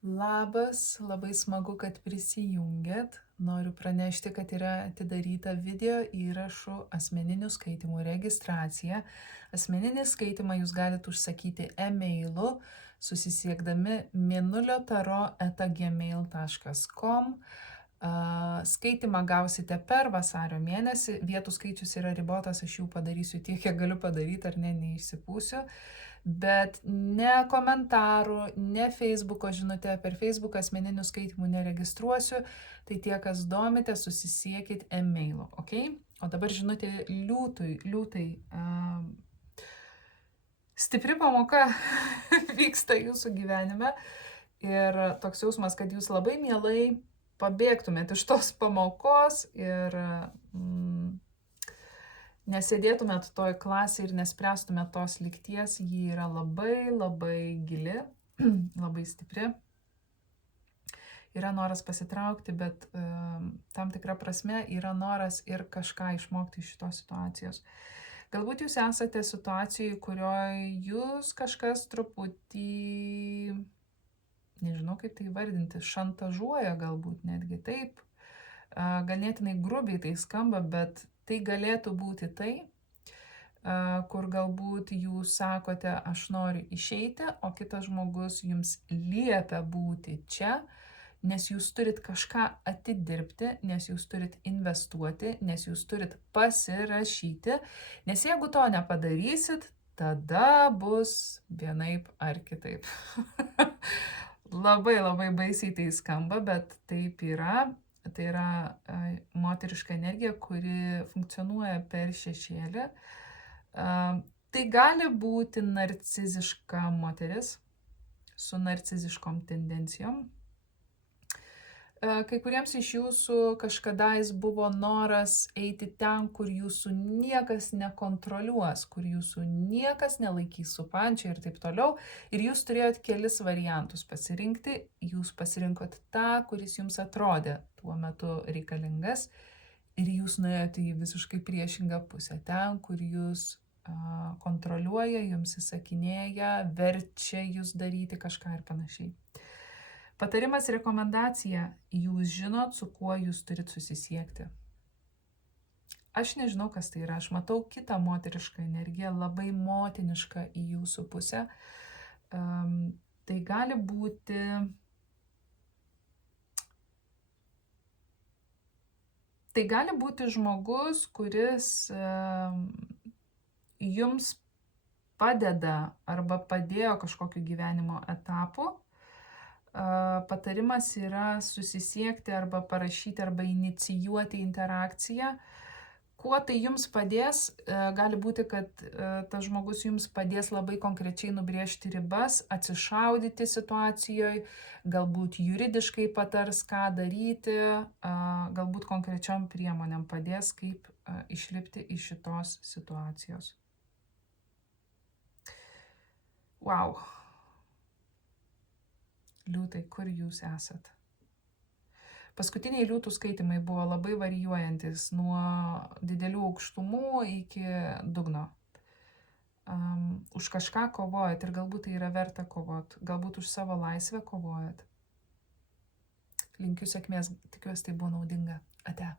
Labas, labai smagu, kad prisijungėt. Noriu pranešti, kad yra atidaryta video įrašų asmeninių skaitimų registracija. Asmeninį skaitimą jūs galite užsakyti e-mailu, susisiekdami mėnuliotaro@gmail.com. Skaitimą gausite per vasario mėnesį. Vietų skaičius yra ribotas, aš jų padarysiu tiek, kiek galiu padaryti, ar ne, neišsipūsiu. Bet ne komentarų, ne Facebooko žinutę, per Facebooką asmeninių skaitimų neregistruosiu, tai tie, kas domite, susisiekit e-mailu, ok? O dabar žinutė liūtai. Stipri pamoka vyksta jūsų gyvenime ir toks jausmas, kad jūs labai mielai pabėgtumėt iš tos pamokos ir nesėdėtumėt toj klasėje ir nespręstumėt tos lygties, ji yra labai, labai gili, labai stipri. Yra noras pasitraukti, bet tam tikra prasme yra noras ir kažką išmokti iš šitos situacijos. Galbūt jūs esate situacijoje, kurioje jūs kažkas truputį, nežinau kaip tai vardinti, šantažuoja galbūt netgi taip. Ganėtinai grubiai tai skamba, bet tai galėtų būti tai, kur galbūt jūs sakote, aš noriu išeiti, o kitas žmogus jums liepia būti čia, nes jūs turit kažką atidirbti, nes jūs turit investuoti, nes jūs turit pasirašyti, nes jeigu to nepadarysit, tada bus vienaip ar kitaip. Labai, labai baisiai tai skamba, bet taip yra. Tai yra moteriška energija, kuri funkcionuoja per šešėlį. Tai gali būti narciziška moteris su narciziškom tendencijom. Kai kuriems iš jūsų kažkadais buvo noras eiti ten, kur jūsų niekas nekontroliuos, kur jūsų niekas nelaikys su pančia ir taip toliau. Ir jūs turėjot kelis variantus pasirinkti. Jūs pasirinkot tą, kuris jums atrodė tuo metu reikalingas. Ir jūs nuėjote į visiškai priešingą pusę. Ten, kur jūs kontroliuoja, jums įsakinėja, verčia jūs daryti kažką ir panašiai. Patarimas, rekomendacija, jūs žinot, su kuo jūs turit susisiekti. Aš nežinau, kas tai yra, aš matau kitą moterišką energiją, labai motinišką į jūsų pusę. Tai gali būti žmogus, kuris jums padeda arba padėjo kažkokiu gyvenimo etapu. Patarimas yra susisiekti arba parašyti arba inicijuoti interakciją. Kuo tai jums padės? Gali būti, kad tas žmogus jums padės labai konkrečiai nubrėžti ribas, atsišaudyti situacijoje, galbūt juridiškai patars, ką daryti, galbūt konkrečiom priemonėm padės, kaip išlipti iš šitos situacijos. Wow. Liūtai, kur jūs esat? Paskutiniai liūtų skaitimai buvo labai varijuojantis nuo didelių aukštumų iki dugno. Už kažką kovojat ir galbūt tai yra verta kovot. Galbūt už savo laisvę kovojat. Linkiu sėkmės, tikiuosi tai buvo naudinga. Ate.